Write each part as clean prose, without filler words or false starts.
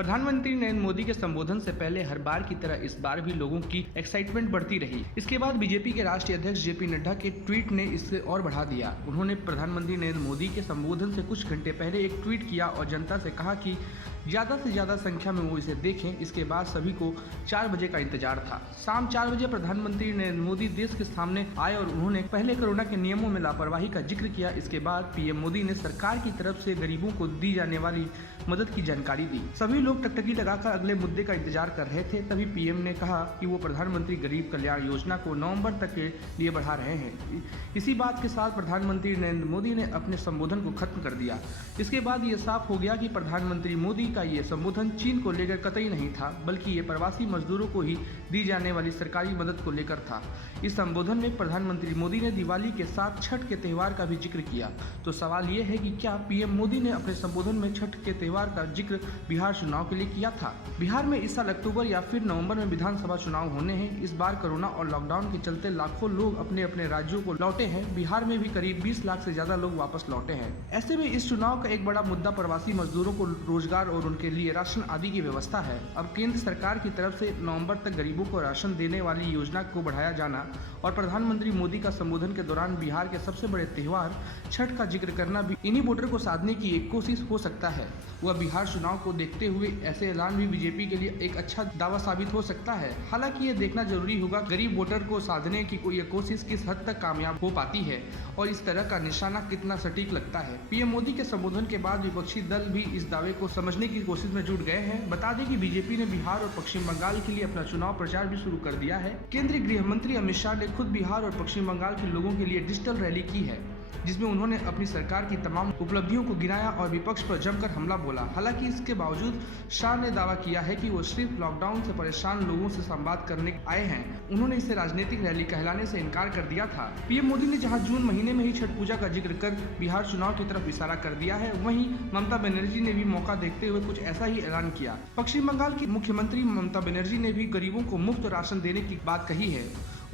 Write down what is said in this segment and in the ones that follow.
प्रधानमंत्री नरेंद्र मोदी के संबोधन से पहले हर बार की तरह इस बार भी लोगों की एक्साइटमेंट बढ़ती रही। इसके बाद बीजेपी के राष्ट्रीय अध्यक्ष जेपी नड्डा के ट्वीट ने इसे और बढ़ा दिया। उन्होंने प्रधानमंत्री नरेंद्र मोदी के संबोधन से कुछ घंटे पहले एक ट्वीट किया और जनता से कहा कि ज़्यादा से ज़्यादा संख्या में वो इसे देखें। इसके बाद सभी को 4 बजे का इंतजार था। शाम 4 बजे प्रधानमंत्री नरेंद्र मोदी देश के सामने आए और उन्होंने पहले कोरोना के नियमों में लापरवाही का जिक्र किया। इसके बाद पीएम मोदी ने सरकार की तरफ से गरीबों को दी जाने वाली मदद की जानकारी दी। सभी लोग टकटकी लगाकर अगले मुद्दे का इंतजार कर रहे थे। तभी पीएम ने कहा कि वो प्रधानमंत्री गरीब कल्याण योजना को नवंबर तक के लिए बढ़ा रहे हैं। इसी बात के साथ प्रधानमंत्री नरेंद्र मोदी ने अपने संबोधन को खत्म कर दिया। इसके बाद ये साफ हो गया कि प्रधानमंत्री मोदी का ये संबोधन चीन को लेकर कतई नहीं था, बल्कि ये प्रवासी मजदूरों को ही दी जाने वाली सरकारी मदद को लेकर था। इस संबोधन में प्रधानमंत्री मोदी ने दिवाली के साथ छठ के त्यौहार का भी जिक्र किया। तो सवाल ये है कि क्या पीएम मोदी ने अपने संबोधन में छठ के त्यौहार का जिक्र बिहार चुनाव के लिए किया था? बिहार में इस साल अक्टूबर या फिर नवंबर में विधानसभा चुनाव होने हैं। इस बार कोरोना और लॉकडाउन के चलते लाखों लोग अपने अपने राज्यों को लौटे हैं। बिहार में भी करीब 20 लाख से ज्यादा लोग वापस लौटे हैं। ऐसे में इस चुनाव का एक बड़ा मुद्दा प्रवासी मजदूरों को रोजगार और उनके लिए राशन आदि की व्यवस्था है। अब केंद्र सरकार की तरफ से नवंबर तक गरीबों को राशन देने वाली योजना को बढ़ाया जाना और प्रधानमंत्री मोदी का संबोधन के दौरान बिहार के सबसे बड़े त्योहार छठ का जिक्र करना भी इन्हीं वोटर को साधने की एक कोशिश हो सकता है। वह बिहार चुनाव को देखते हुए ऐसे ऐलान भी बीजेपी के लिए एक अच्छा दावा साबित हो सकता है। हालांकि ये देखना जरूरी होगा गरीब वोटर को साधने की कोई कोशिश किस हद तक कामयाब हो पाती है और इस तरह का निशाना कितना सटीक लगता है। पीएम मोदी के संबोधन के बाद विपक्षी दल भी इस दावे को समझने की कोशिश में जुट गए हैं। बता दें कि बीजेपी ने बिहार और पश्चिम बंगाल के लिए अपना चुनाव प्रचार भी शुरू कर दिया है। केंद्रीय गृह मंत्री अमित शाह ने खुद बिहार और पश्चिम बंगाल के लोगों के लिए डिजिटल रैली की है, जिसमें उन्होंने अपनी सरकार की तमाम उपलब्धियों को गिनाया और विपक्ष पर जमकर हमला बोला। हालांकि इसके बावजूद शाह ने दावा किया है कि वो सिर्फ लॉकडाउन से परेशान लोगों से संवाद करने आए हैं। उन्होंने इसे राजनीतिक रैली कहलाने से इनकार कर दिया था। पीएम मोदी ने जहां जून महीने में ही छठ पूजा का जिक्र कर बिहार चुनाव की तरफ इशारा कर दिया है, वहीं ममता बनर्जी ने भी मौका देखते हुए कुछ ऐसा ही ऐलान किया। पश्चिम बंगाल की मुख्यमंत्री ममता बनर्जी ने भी गरीबों को मुफ्त राशन देने की बात कही है।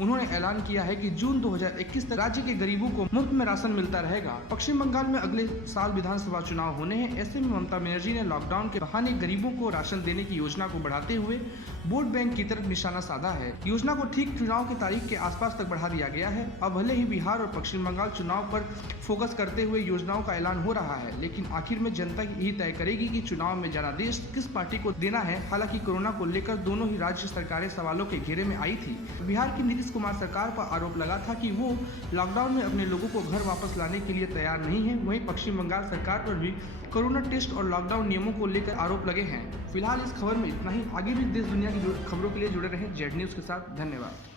उन्होंने ऐलान किया है कि जून 2021 तक राज्य के गरीबों को मुफ्त में राशन मिलता रहेगा। पश्चिम बंगाल में अगले साल विधानसभा चुनाव होने हैं। ऐसे में ममता बनर्जी ने लॉकडाउन के बहाने गरीबों को राशन देने की योजना को बढ़ाते हुए वोट बैंक की तरफ निशाना साधा है। योजना को ठीक चुनाव की तारीख के आसपास तक बढ़ा दिया गया है। अब भले ही बिहार और पश्चिम बंगाल चुनाव पर फोकस करते हुए योजनाओं का ऐलान हो रहा है, लेकिन आखिर में जनता ही तय करेगी कि चुनाव में जनादेश किस पार्टी को देना है। हालांकि कोरोना को लेकर दोनों ही राज्य सरकारें सवालों के घेरे में आई थी। बिहार की नीतीश कुमार सरकार पर आरोप लगा था कि वो लॉकडाउन में अपने लोगों को घर वापस लाने के लिए तैयार नहीं है। वहीं पश्चिम बंगाल सरकार पर भी कोरोना टेस्ट और लॉकडाउन नियमों को लेकर आरोप लगे हैं। फिलहाल इस खबर में इतना ही। आगे भी देश दुनिया की खबरों के लिए जुड़े रहें जेड न्यूज़ के साथ। धन्यवाद।